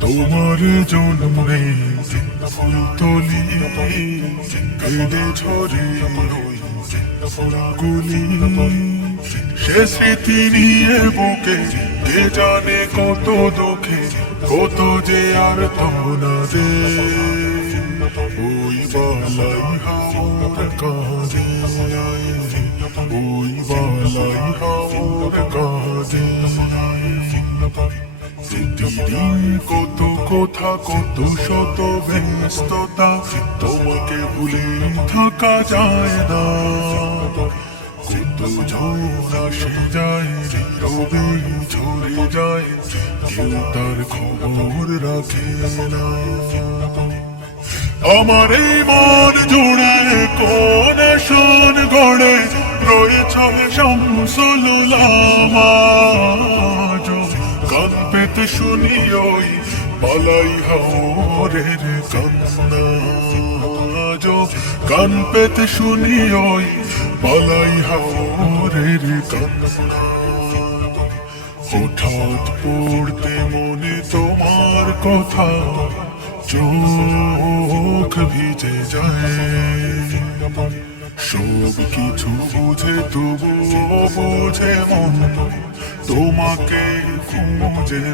তোমার জন্মে ফুল তলি কেঁদে ঝরে ফুলগুলি। সে স্মৃতি নিয়ে বুকে কে জানে কত দুঃখে, কত যে আর না যে। ওই বালাই হাওয়ার কাজে ওই বালাই হাওয়ার কাজে প্রতিদিন কত কথা, কত শত ব্যস্ততা, তোমাকে ভুলে থাকা যায় না। কত ঝড় আসে যায় নীরবে ঝরে যায় তার খবর রাখে না। আমার এই মন জুড়ে কোন শোন গড়ে, রয়েছ শামসুলামাজ পেতে শুনি ওই পালাই হাওরের কান্না। কান পেতে শুনি ওই পালাই হাওরের কান্না। হঠাৎ পড়তে মনে তোমার কথা, চোখ ভিজে যায়। সব কিছু বুঝে তবু বোঝে মন, তোমাকে খুঁজে